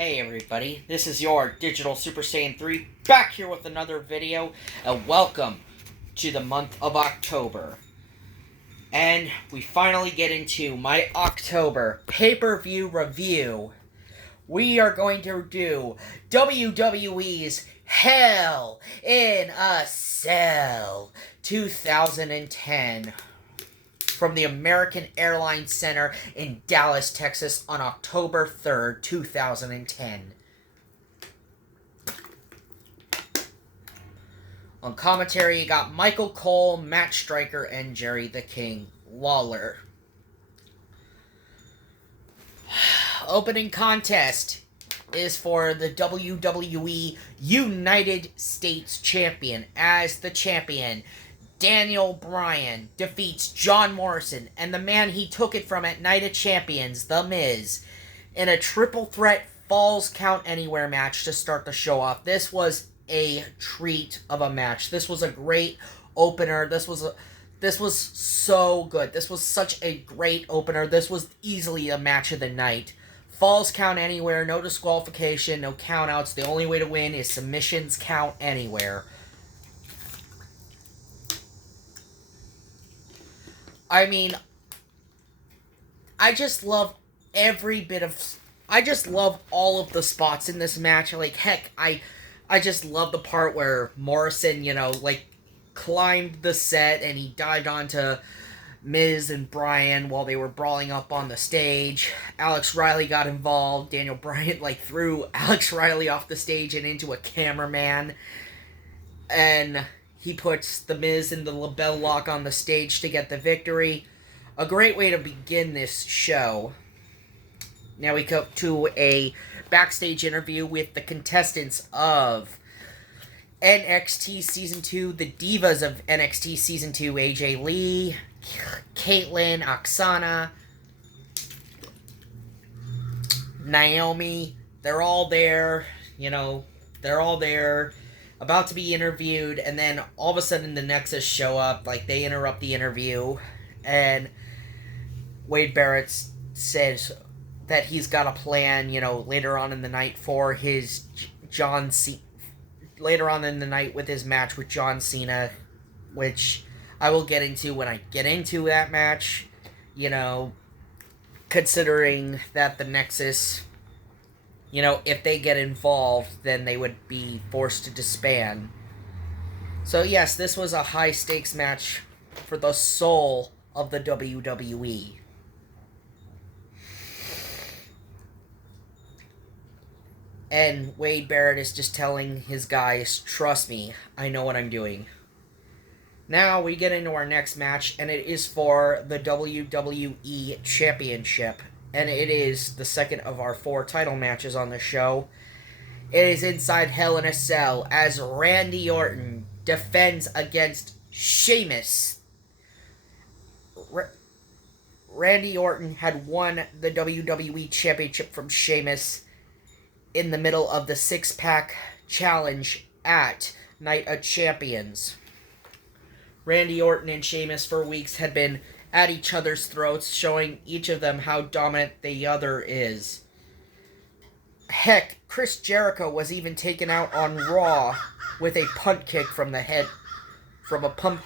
Hey everybody, this is your Digital Super Saiyan 3 back here with another video, and welcome to the month of October. And we finally get into my October pay-per-view review. We are going to do WWE's Hell in a Cell 2010 from the American Airlines Center in Dallas, Texas on October 3rd, 2010. On commentary, you got Michael Cole, Matt Striker, and Jerry the King Lawler. Opening contest is for the WWE United States Champion. As the champion, Daniel Bryan defeats John Morrison and the man he took it from at Night of Champions, The Miz, in a triple threat Falls Count Anywhere match to start the show off. This was a treat of a match. This was a great opener. This was so good. This was such a great opener. This was easily a match of the night. Falls Count Anywhere, no disqualification, no countouts. The only way to win is submissions count anywhere. I mean, I just love every bit of... I just love all of the spots in this match. Like, heck, I just love the part where Morrison, climbed the set and he dived onto Miz and Bryan while they were brawling up on the stage. Alex Riley got involved. Daniel Bryan, threw Alex Riley off the stage and into a cameraman. And he puts The Miz in the label lock on the stage to get the victory. A great way to begin this show. Now we go to a backstage interview with the contestants of NXT Season 2, the divas of NXT Season 2, AJ Lee, Caitlyn, Oksana, Naomi. They're all there, they're all there, about to be interviewed, and then all of a sudden the Nexus show up, they interrupt the interview, and Wade Barrett says that he's got a plan, later on in the night for his later on in the night with his match with John Cena, which I will get into when I get into that match, considering that the Nexus, if they get involved, then they would be forced to disband. So yes, this was a high-stakes match for the soul of the WWE. And Wade Barrett is just telling his guys, trust me, I know what I'm doing. Now we get into our next match, and it is for the WWE Championship. And it is the second of our 4 title matches on the show. It is inside Hell in a Cell as Randy Orton defends against Sheamus. Randy Orton had won the WWE Championship from Sheamus in the middle of the 6-pack challenge at Night of Champions. Randy Orton and Sheamus for weeks had been at each other's throats, showing each of them how dominant the other is. Heck, Chris Jericho was even taken out on Raw with a punt kick from the head, from a punt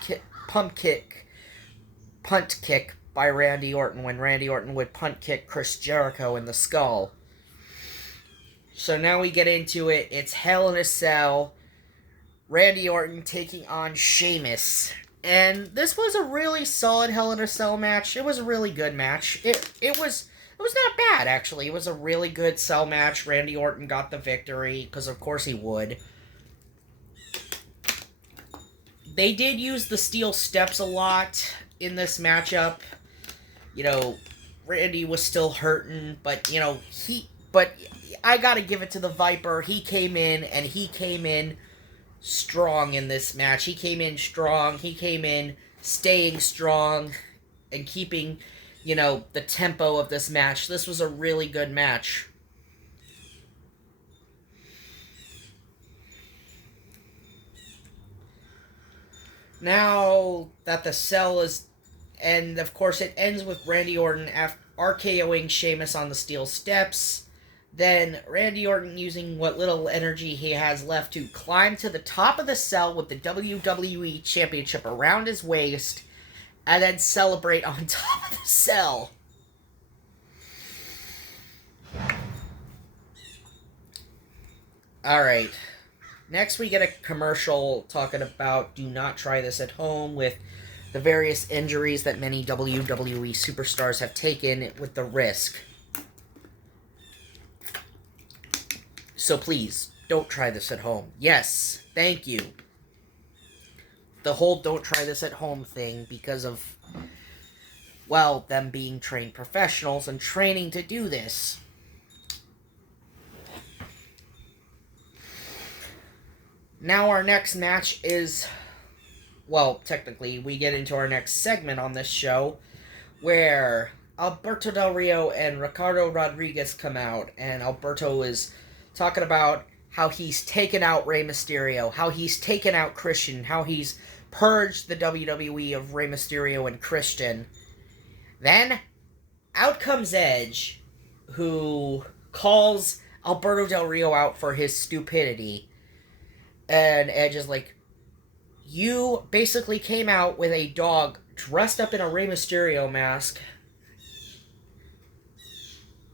kick by Randy Orton, when Randy Orton would punt kick Chris Jericho in the skull. So now we get into it. It's Hell in a Cell. Randy Orton taking on Sheamus. And this was a really solid Hell in a Cell match. It was a really good match. It was not bad, actually. It was a really good cell match. Randy Orton got the victory, because of course he would. They did use the steel steps a lot in this matchup. Randy was still hurting, but, But I gotta give it to the Viper. He came in, and he came in strong in this match. He came in strong. He came in staying strong and keeping, the tempo of this match. This was a really good match. Now that the cell is... And, of course, it ends with Randy Orton RKOing Sheamus on the steel steps. Then Randy Orton, using what little energy he has left, to climb to the top of the cell with the WWE Championship around his waist, and then celebrate on top of the cell. Alright. Next we get a commercial talking about do not try this at home, with the various injuries that many WWE superstars have taken with the risk. So please, don't try this at home. Yes, thank you. The whole don't try this at home thing, because of, well, them being trained professionals and training to do this. Now our next match is, well, technically, we get into our next segment on this show, where Alberto Del Rio and Ricardo Rodriguez come out, and Alberto is talking about how he's taken out Rey Mysterio, how he's taken out Christian, how he's purged the WWE of Rey Mysterio and Christian. Then, out comes Edge, who calls Alberto Del Rio out for his stupidity. And Edge is like, you basically came out with a dog dressed up in a Rey Mysterio mask.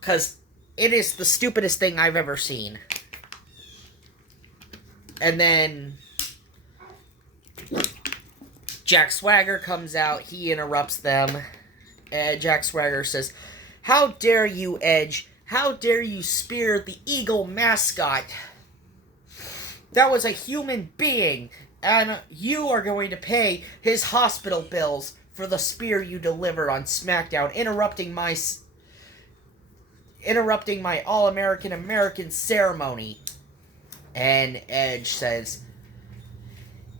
Because it is the stupidest thing I've ever seen. And then Jack Swagger comes out. He interrupts them. And Jack Swagger says, how dare you, Edge? How dare you spear the Eagle mascot? That was a human being. And you are going to pay his hospital bills for the spear you delivered on SmackDown, interrupting my All-American American ceremony. And Edge says,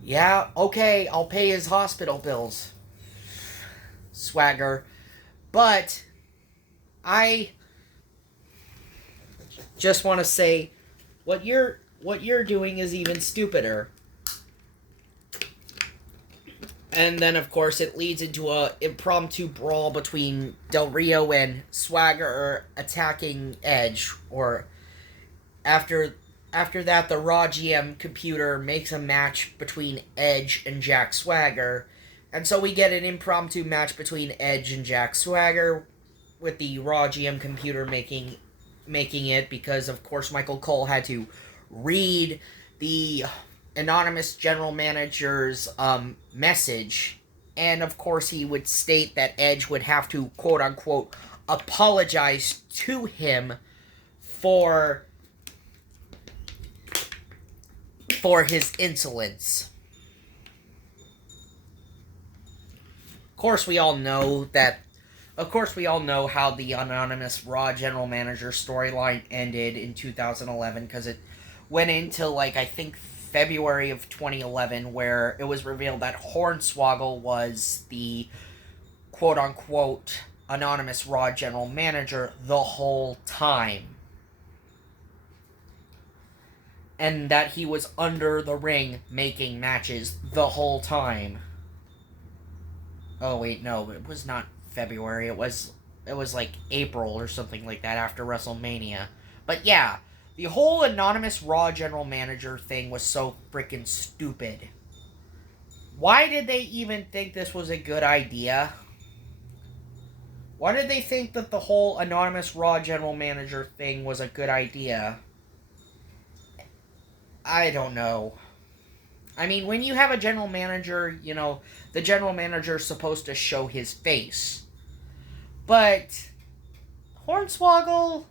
yeah, okay, I'll pay his hospital bills, Swagger, but I just want to say, what you're doing is even stupider. And then, of course, it leads into a impromptu brawl between Del Rio and Swagger attacking Edge. Or after that, the Raw GM computer makes a match between Edge and Jack Swagger. And so we get an impromptu match between Edge and Jack Swagger, with the Raw GM computer making it, because, of course, Michael Cole had to read the anonymous general manager's message, and of course he would state that Edge would have to quote-unquote apologize to him for his insolence. Of course we all know how the anonymous Raw general manager storyline ended in 2011, because it went into, like, I think February of 2011, where it was revealed that Hornswoggle was the quote-unquote anonymous Raw general manager the whole time. And that he was under the ring making matches the whole time. Oh, wait, no, it was not February. It was like April or something like that, after WrestleMania. But yeah, the whole anonymous Raw general manager thing was so freaking stupid. Why did they even think this was a good idea? Why did they think that the whole anonymous Raw general manager thing was a good idea? I don't know. I mean, when you have a general manager, you know, the general manager is supposed to show his face. But Hornswoggle,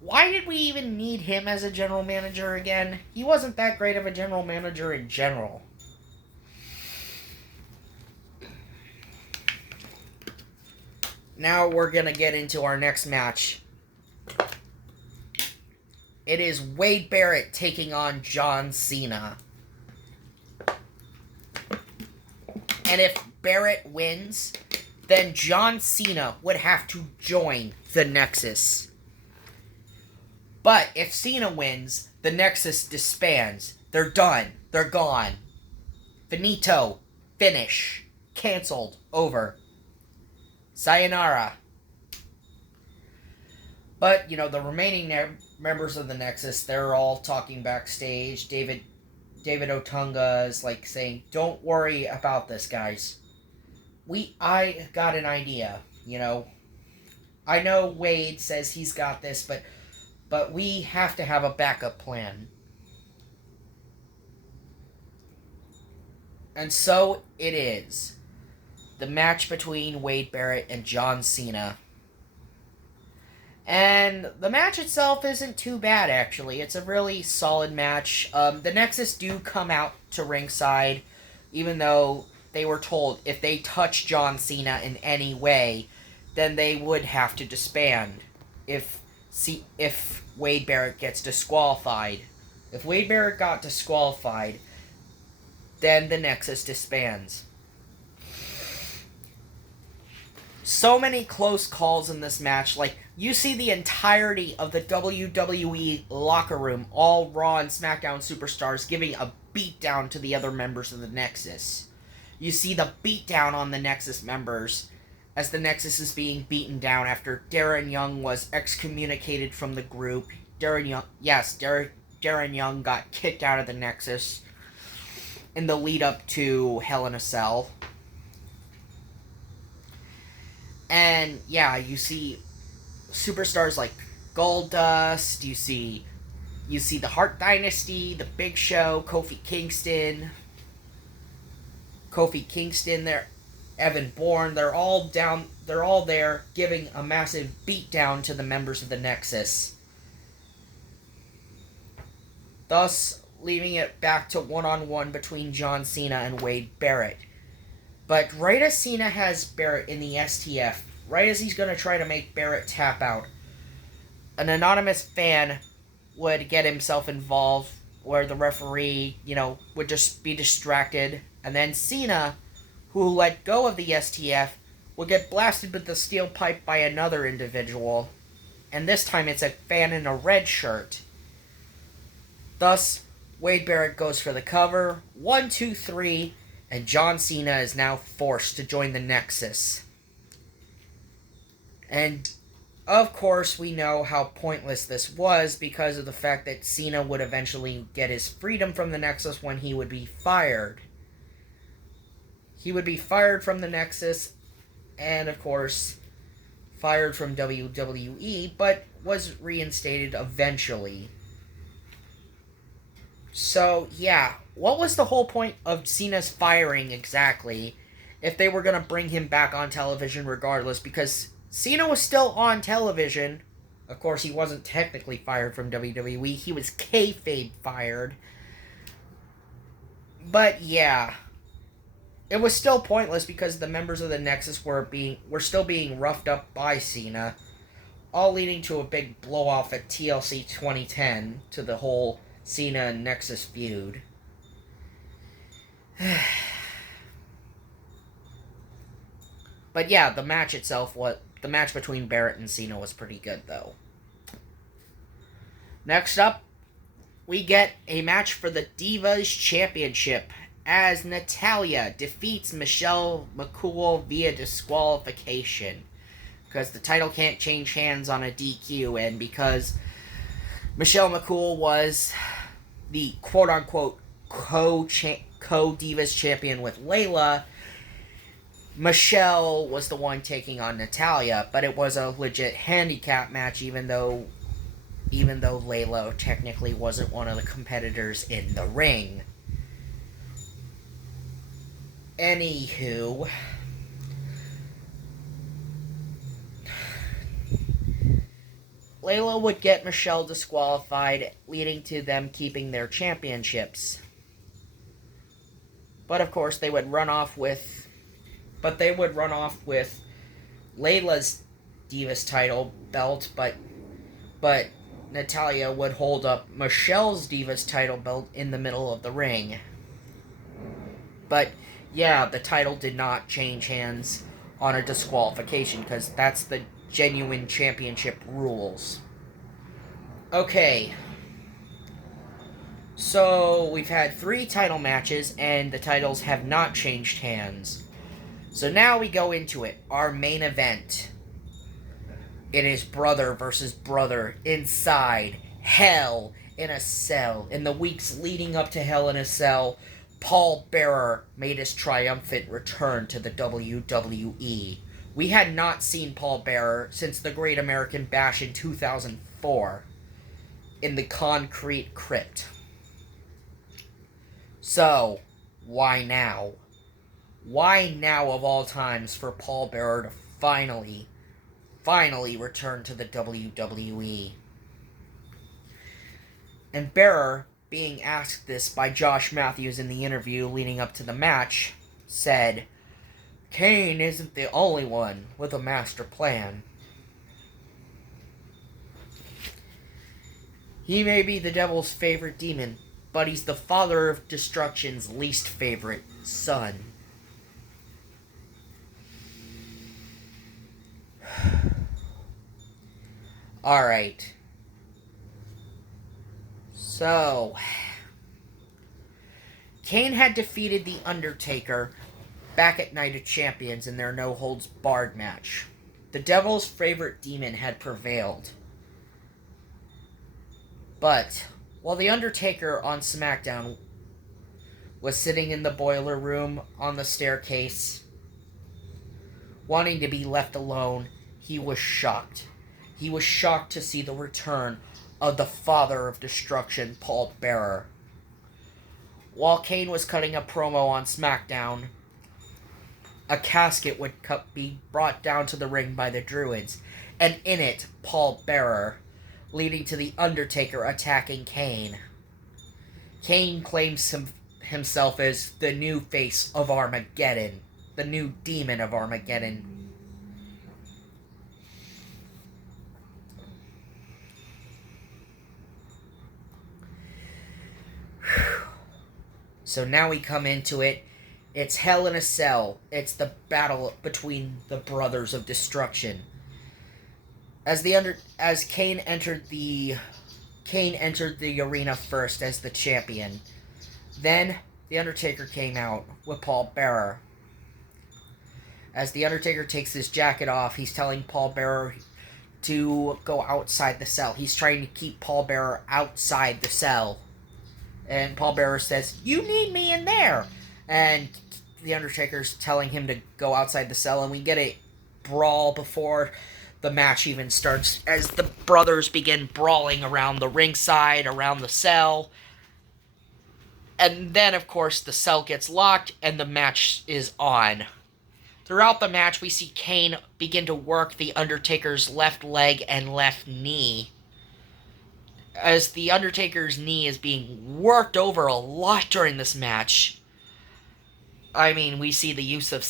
why did we even need him as a general manager again? He wasn't that great of a general manager in general. Now we're going to get into our next match. It is Wade Barrett taking on John Cena. And if Barrett wins, then John Cena would have to join the Nexus. But if Cena wins, the Nexus disbands. They're done. They're gone. Finito. Finish. Cancelled. Over. Sayonara. But, the remaining members of the Nexus, they're all talking backstage. David Otunga is like saying, "Don't worry about this, guys. I got an idea, I know Wade says he's got this, but we have to have a backup plan." And so it is. The match between Wade Barrett and John Cena. And the match itself isn't too bad, actually. It's a really solid match. The Nexus do come out to ringside, even though they were told if they touch John Cena in any way, then they would have to disband if Wade Barrett gets disqualified. If Wade Barrett got disqualified, then the Nexus disbands. So many close calls in this match. Like, you see the entirety of the WWE locker room, all Raw and SmackDown superstars, giving a beatdown to the other members of the Nexus. You see the beatdown on the Nexus members as the Nexus is being beaten down after Darren Young was excommunicated from the group. Darren Young got kicked out of the Nexus in the lead up to Hell in a Cell. And yeah, you see superstars like Goldust, you see the Hart Dynasty, the Big Show, Kofi Kingston there, Evan Bourne, they're all there giving a massive beatdown to the members of the Nexus. Thus leaving it back to one-on-one between John Cena and Wade Barrett. But right as Cena has Barrett in the STF, right as he's going to try to make Barrett tap out, an anonymous fan would get himself involved where the referee, would just be distracted. And then Cena, who let go of the STF, would get blasted with the steel pipe by another individual. And this time it's a fan in a red shirt. Thus, Wade Barrett goes for the cover. 1, 2, 3. And John Cena is now forced to join the Nexus. And, of course, we know how pointless this was because of the fact that Cena would eventually get his freedom from the Nexus when he would be fired. He would be fired from the Nexus and, of course, fired from WWE, but was reinstated eventually. So, yeah, what was the whole point of Cena's firing exactly if they were going to bring him back on television regardless? Because Cena was still on television. Of course, he wasn't technically fired from WWE. He was kayfabe fired. But, yeah, it was still pointless because the members of the Nexus were still being roughed up by Cena, all leading to a big blow-off at TLC 2010 to the whole Cena and Nexus feud. But yeah, the match between Barrett and Cena was pretty good, though. Next up, we get a match for the Divas Championship as Natalya defeats Michelle McCool via disqualification. Because the title can't change hands on a DQ, and because Michelle McCool was the quote-unquote co-Divas champion with Layla, Michelle was the one taking on Natalya, but it was a legit handicap match, even though Layla technically wasn't one of the competitors in the ring. Anywho, Layla would get Michelle disqualified, leading to them keeping their championships. But of course, they would run off with Layla's Divas title belt, but Natalya would hold up Michelle's Divas title belt in the middle of the ring. But yeah, the title did not change hands on a disqualification, because that's the genuine championship rules. Okay. So, we've had 3 title matches, and the titles have not changed hands. So now we go into it, our main event. It is brother versus brother inside Hell in a Cell. In the weeks leading up to Hell in a Cell, Paul Bearer made his triumphant return to the WWE. We had not seen Paul Bearer since the Great American Bash in 2004 in the Concrete Crypt. So, why now? Why now of all times for Paul Bearer to finally return to the WWE? And Bearer, being asked this by Josh Matthews in the interview leading up to the match, said, "Kane isn't the only one with a master plan. He may be the devil's favorite demon, but he's the father of destruction's least favorite son." Alright. So, Kane had defeated The Undertaker back at Night of Champions in their no-holds-barred match. The devil's favorite demon had prevailed. But, while The Undertaker on SmackDown was sitting in the boiler room on the staircase, wanting to be left alone, he was shocked. He was shocked to see the return of the father of destruction, Paul Bearer. While Kane was cutting a promo on SmackDown, a casket would be brought down to the ring by the Druids, and in it, Paul Bearer, leading to The Undertaker attacking Kane. Kane claims himself as the new face of Armageddon, the new demon of Armageddon. So now we come into it. It's Hell in a Cell. It's the battle between the Brothers of Destruction. As Kane entered the arena first as the champion. Then The Undertaker came out with Paul Bearer. As The Undertaker takes his jacket off, he's telling Paul Bearer to go outside the cell. He's trying to keep Paul Bearer outside the cell. And Paul Bearer says, "You need me in there." And The Undertaker's telling him to go outside the cell, and we get a brawl before the match even starts, as the brothers begin brawling around the ringside, around the cell. And then, of course, the cell gets locked, and the match is on. Throughout the match, we see Kane begin to work The Undertaker's left leg and left knee, as The Undertaker's knee is being worked over a lot during this match. I mean, we see the use of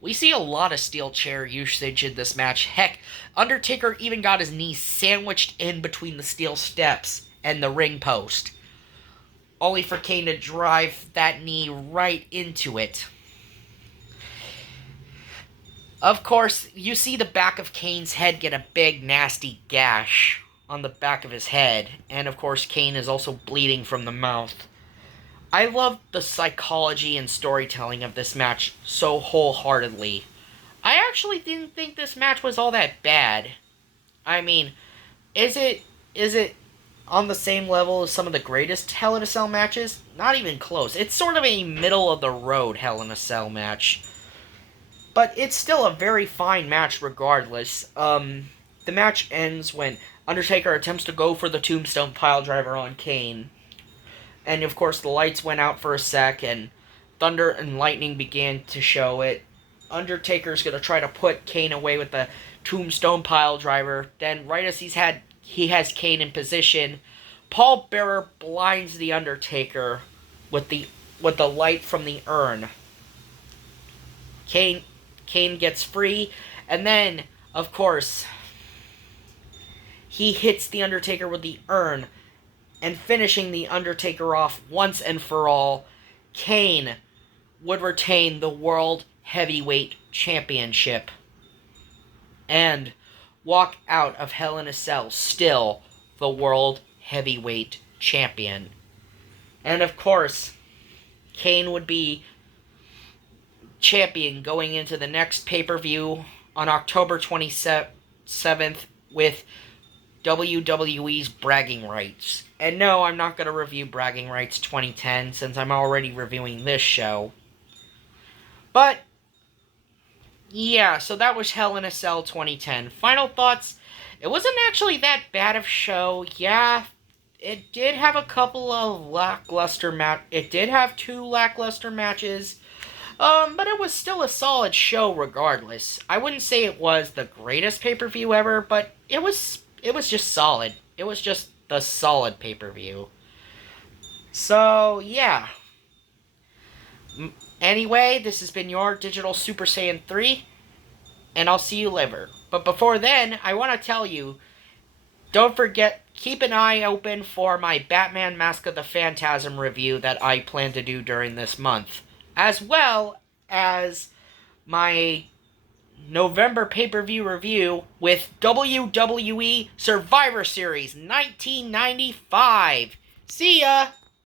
we see a lot of steel chair usage in this match. Heck, Undertaker even got his knee sandwiched in between the steel steps and the ring post, only for Kane to drive that knee right into it. Of course, you see the back of Kane's head get a big, nasty gash on the back of his head, and of course Kane is also bleeding from the mouth. I love the psychology and storytelling of this match so wholeheartedly. I actually didn't think this match was all that bad. I mean, is it on the same level as some of the greatest Hell in a Cell matches? Not even close. It's sort of a middle-of-the-road Hell in a Cell match. But it's still a very fine match regardless. The match ends when Undertaker attempts to go for the Tombstone Piledriver on Kane. And of course the lights went out for a sec, and thunder and lightning began to show it. Undertaker's going to try to put Kane away with the Tombstone Piledriver. Then right as he has Kane in position, Paul Bearer blinds The Undertaker with the light from the urn. Kane gets free, and then, of course, he hits The Undertaker with the urn, and finishing The Undertaker off once and for all, Kane would retain the World Heavyweight Championship and walk out of Hell in a Cell still the World Heavyweight Champion. And of course, Kane would be champion going into the next pay-per-view on October 27th, 7th with WWE's Bragging Rights. And no, I'm not going to review Bragging Rights 2010 since I'm already reviewing this show. But, yeah, so that was Hell in a Cell 2010. Final thoughts, it wasn't actually that bad of a show. Yeah, it did have a couple of lackluster it did have 2 lackluster matches. But it was still a solid show regardless. I wouldn't say it was the greatest pay-per-view ever, but it was just solid. It was just the solid pay-per-view. So, yeah. Anyway, this has been your Digital Super Saiyan 3, and I'll see you later. But before then, I want to tell you, don't forget, keep an eye open for my Batman Mask of the Phantasm review that I plan to do during this month, as well as my November pay-per-view review with WWE Survivor Series 1995. See ya!